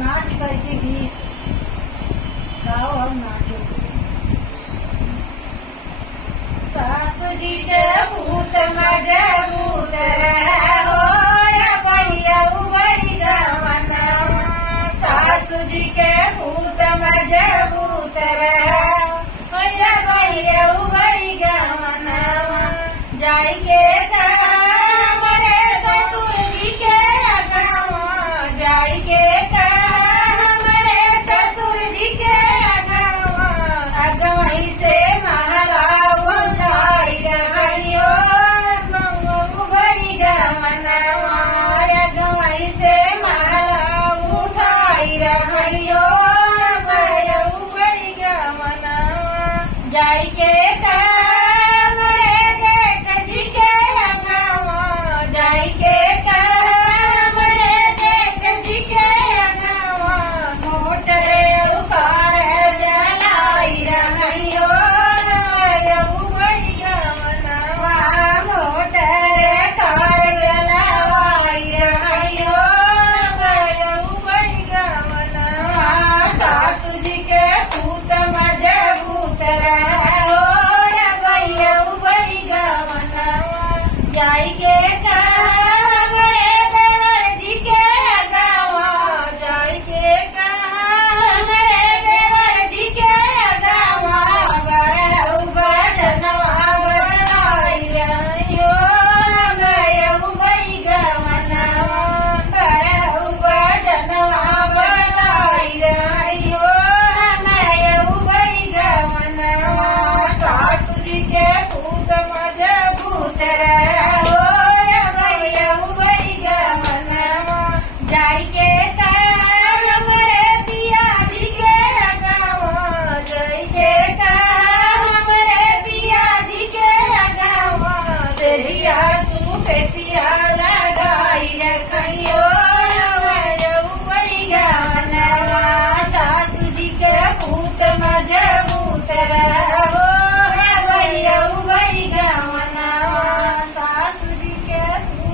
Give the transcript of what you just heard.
नाच करके गीत गाओ और नाचो। सासू जी के भूत मजबूत रहो या बढ़िया उबई गवनवा। सासू जी के भूत मजबूत रहो या बढ़िया उबई गवनवा। जाई के मरे ससुर जी के अगवा। जाई के मरे ससुर जी के अगवा। अगवही से महला उठाई रहियो संग उबई गवनवा। अगवही से महला उठाई रहियो उबई गवनवा। जाई के मरे जेठ जी के अगवा। जाई के मरे जेठ जी के अगवा। मोटरे उकार जलाई रहियो उबई गवनवा। मोटरे कार जलाई रहियो उबई गवनवा। सासू जी के पूत मजबूत रहो या बढ़िया उबई गवनवा। जाई के मरे देवर जी के अगवा। जाई के मरे देवर जी के अगवा। बरहु बजनवा बजनाई रहियो उबई गवनवा। बरहु बजनवा बजनाई रहियो उबई गवनवा। सासू जी के पूत मजबूत रहो या बढ़िया उबई गवनवा। जाई के